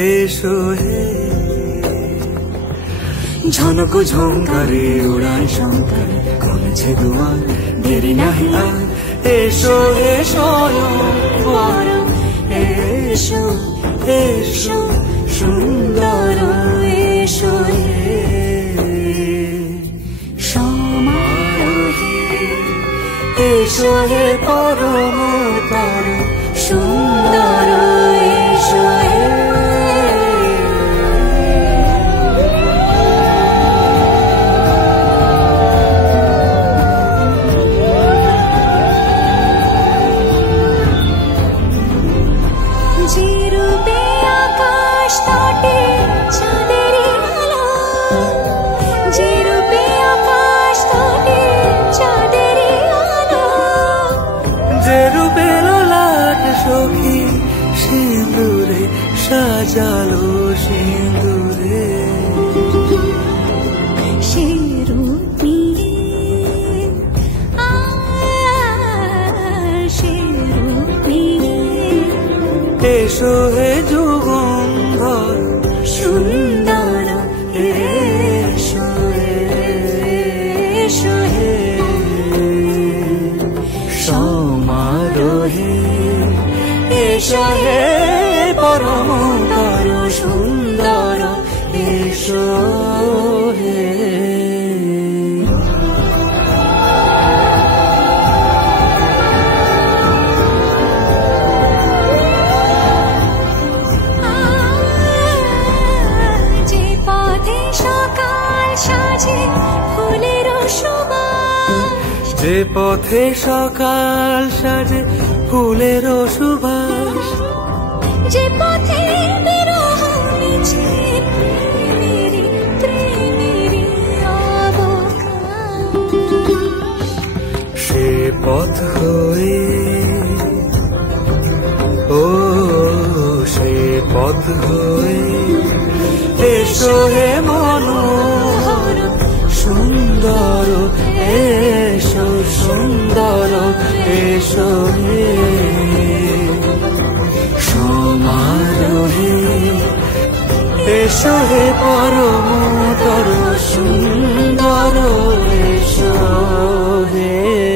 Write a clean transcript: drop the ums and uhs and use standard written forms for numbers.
এসো হে ঝনক ঝঙ্কারে উড়ান শঙ্কারে কমেছে দুয়ার দেরি নাহি আর এসো হে স্বয়ংবর এসো এসো সুন্দর এসো হে সমারোহে এসো হে পরমতর সুন্দর এসো হে যে রূপে আকাশ তটে চাঁদেরই আলো যে রূপে আকাশ তটে চাঁদেরই আলো যে রূপে ললাট সখী সিঁদুরে সাজালো সিঁদুরে সে রূপ নিয়ে সে রূপ নিয়ে এসো হে যুগন্ধর সুন্দর এসো এসো হে সমারোহে এসো হে পরমতর সুন্দর এসো হে যে পথে সকাল সাজে ফুলের সুবাস যে পথে বিরহ মিছে প্রেমেরই অবকাশ সে পথ হয়ে ও সে পথ হয়ে এসো হে মনোহর সুন্দর এসো সুন্দর এসো হে সমারোহে এসো হে পরমতর সুন্দর এসো হে।